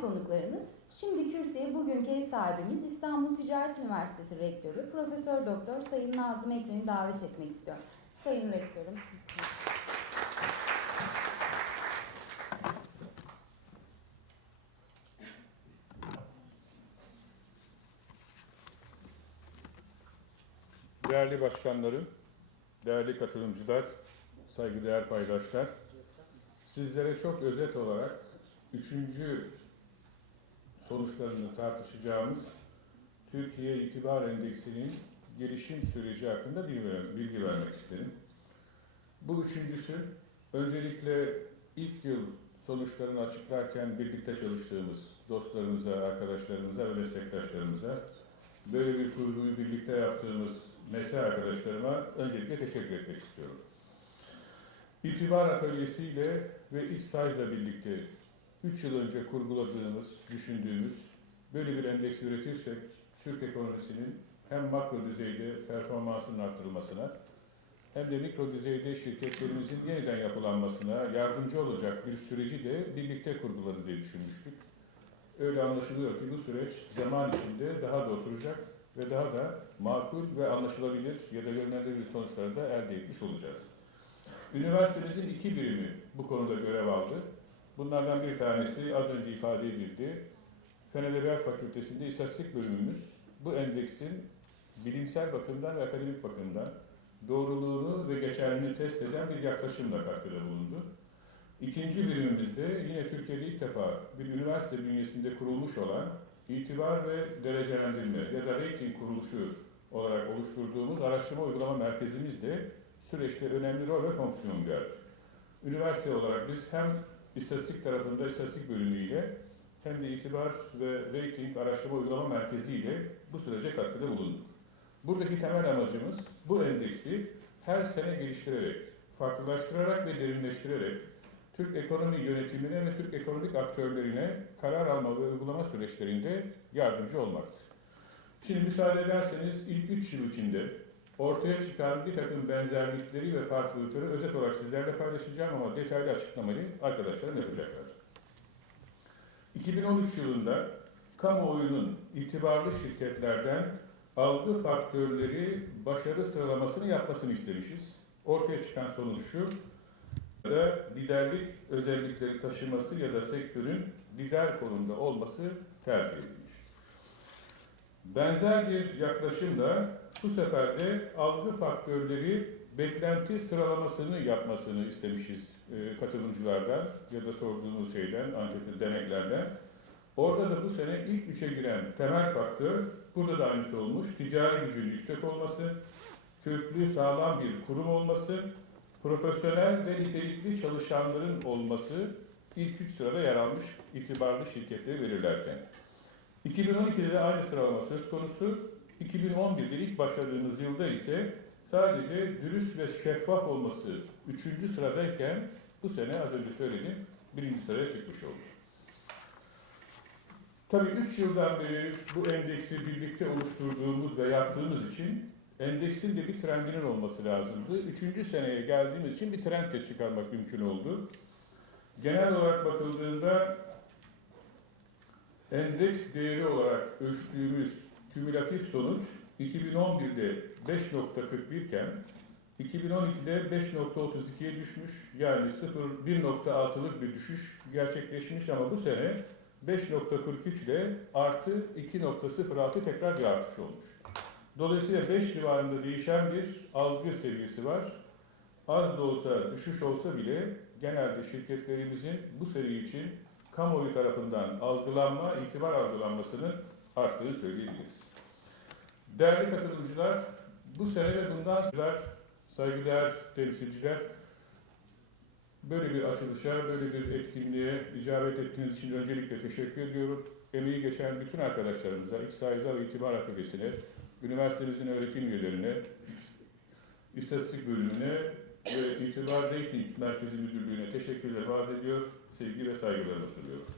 konuklarımız, şimdi kürsüye bugünkü ev sahibimiz İstanbul Ticaret Üniversitesi Rektörü Profesör Doktor Sayın Nazım Ekren'i davet etmek istiyorum. Sayın Rektörüm. Değerli başkanlarım, değerli katılımcılar, saygıdeğer paydaşlar, sizlere çok özet olarak üçüncü sonuçlarını tartışacağımız Türkiye İtibar Endeksinin gelişim süreci hakkında bilgi, ver- bilgi vermek isterim. Bu üçüncüsü, öncelikle ilk yıl sonuçlarını açıklarken birlikte çalıştığımız dostlarımıza, arkadaşlarımıza ve meslektaşlarımıza, böyle bir kurguyu birlikte yaptığımız mesai arkadaşlarıma öncelikle teşekkür etmek istiyorum. İtibar atölyesiyle ve İçsay'la birlikte 3 yıl önce kurguladığımız, düşündüğümüz böyle bir endeks üretirsek Türk ekonomisinin hem makro düzeyde performansının arttırılmasına hem de mikro düzeyde şirketlerimizin yeniden yapılanmasına yardımcı olacak bir süreci de birlikte kurgularız diye düşünmüştük. Öyle anlaşılıyor ki bu süreç zaman içinde daha da oturacak ve daha da makul ve anlaşılabilir ya da yönlendirilir sonuçları da elde etmiş olacağız. Üniversitemizin iki birimi bu konuda görev aldı. Bunlardan bir tanesi az önce ifade edildi. Fen Edebiyat Fakültesi'nde istatistik bölümümüz bu endeksin bilimsel bakımdan ve akademik bakımdan doğruluğunu ve geçerliliğini test eden bir yaklaşımla katkıda bulundu. İkinci birimimizde yine Türkiye'de ilk defa bir üniversite bünyesinde kurulmuş olan itibar ve derecelendirme ya da rating kuruluşu olarak oluşturduğumuz araştırma uygulama merkezimiz de süreçte önemli rol ve fonksiyon gördü. Üniversite olarak biz hem istatistik tarafında istatistik bölümüyle hem de itibar ve rating araştırma uygulama merkeziyle bu sürece katkıda bulunduk. Buradaki temel amacımız bu endeksi her sene geliştirerek, farklılaştırarak ve derinleştirerek Türk ekonomi yönetimine ve Türk ekonomik aktörlerine karar alma ve uygulama süreçlerinde yardımcı olmaktır. Şimdi müsaade ederseniz ilk 3 yıl içinde ortaya çıkan bir takım benzerlikleri ve farklılıkları özet olarak sizlerle paylaşacağım ama detaylı açıklamayı arkadaşlarım yapacaklar. 2013 yılında kamuoyunun itibarlı şirketlerden algı faktörleri başarı sıralamasını yapmasını istemişiz. Ortaya çıkan sonuç şu, da liderlik özellikleri taşıması ya da sektörün lider konumda olması tercih edilmiş. Benzer bir yaklaşımla bu sefer de algı faktörleri beklenti sıralamasını yapmasını istemişiz e, katılımcılardan ya da sorduğumuz şeyden, anketin deneklerden. Orada da bu sene ilk üçe giren temel faktör, burada da aynısı olmuş, ticari gücün yüksek olması, köklü sağlam bir kurum olması, profesyonel ve nitelikli çalışanların olması ilk üç sırada yer almış itibarlı şirketleri belirlerken. 2012'de de aynı sıralama söz konusu. 2011'de ilk başladığımız yılda ise sadece dürüst ve şeffaf olması üçüncü sıradayken bu sene az önce söyledim birinci sıraya çıkmış oldu. Tabii 3 yıldan beri bu endeksi birlikte oluşturduğumuz ve yaptığımız için endeksin de bir trendinin olması lazımdı. Üçüncü seneye geldiğimiz için bir trend de çıkarmak mümkün oldu. Genel olarak bakıldığında endeks değeri olarak ölçtüğümüz kümülatif sonuç 2011'de 5.41 iken 2012'de 5.32'ye düşmüş. Yani 0 1.6'lık bir düşüş gerçekleşmiş ama bu sene 5.43 ile artı 2.06 tekrar bir artış olmuş. Dolayısıyla 5 civarında değişen bir algı seviyesi var. Az da olsa düşüş olsa bile genelde şirketlerimizin bu seri için kamuoyu tarafından algılanma, itibar algılanmasının arttığını söyleyebiliriz. Değerli katılımcılar, bu sene ve bundan sonra saygıdeğer temsilciler böyle bir açılışa, böyle bir etkinliğe icabet ettiğiniz için öncelikle teşekkür ediyorum. Emeği geçen bütün arkadaşlarımıza, İktisayza ve İtibar Atölyesi'ne, üniversitemizin öğretim üyelerine, istatistik bölümüne ve İtibar Rating Merkezi Müdürlüğü'ne teşekkürler arz ediyor, sevgi ve saygılarımı sunuyorum.